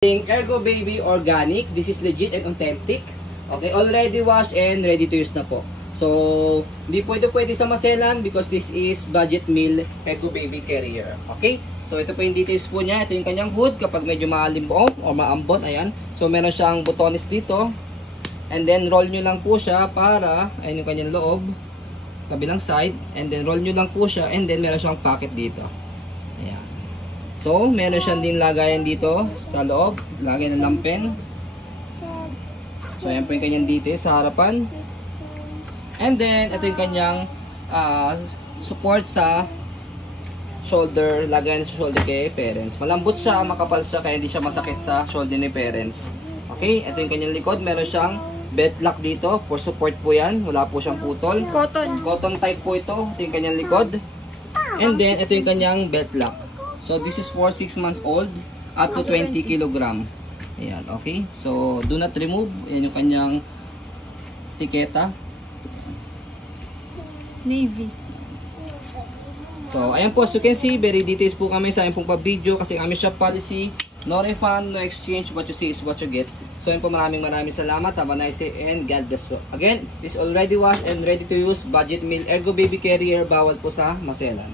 Ergo Baby Organic. This is legit and authentic. Okay, already washed and ready to use na po. So, hindi pwede sa maselan because this is budget meal Ergo Baby Carrier. Okay? So, ito po yung details po niya. Ito yung kanyang hood kapag medyo maalimbo o maambon. Ayan. So, meron siyang butones dito. And then, roll nyo lang po siya para, ayan yung kanyang loob. Kabilang side. And then, roll nyo lang po siya. And then, meron siyang pocket dito. Ayan. So, meron siyang din lagayan dito sa loob. Lagayan ng lampen. So, ayan po yung kanyang details sa harapan. And then, ito yung kanyang support sa shoulder. Lagayan sa shoulder kay parents. Malambot siya, makapal siya, kaya hindi siya masakit sa shoulder ni parents. Okay, ito yung kanyang likod. Meron siyang belt lock dito. For support po yan. Wala po siyang putol. Cotton type po ito. Ito yung kanyang likod. And then, ito yung kanyang belt lock. So, this is for 6 months old up to 20 kg. Ayan, okay. So, do not remove. Ayan yung kanyang tiketa. Navy. So, ayan po. As you can see, very details po kami sa ayan pong pa-video kasi kami shop policy. No refund, no exchange. What you see is what you get. So, ayan po, maraming salamat. Have a nice day and God bless you. Again, this already washed and ready to use budget meal Ergo Baby Carrier. Bawal po sa maselan.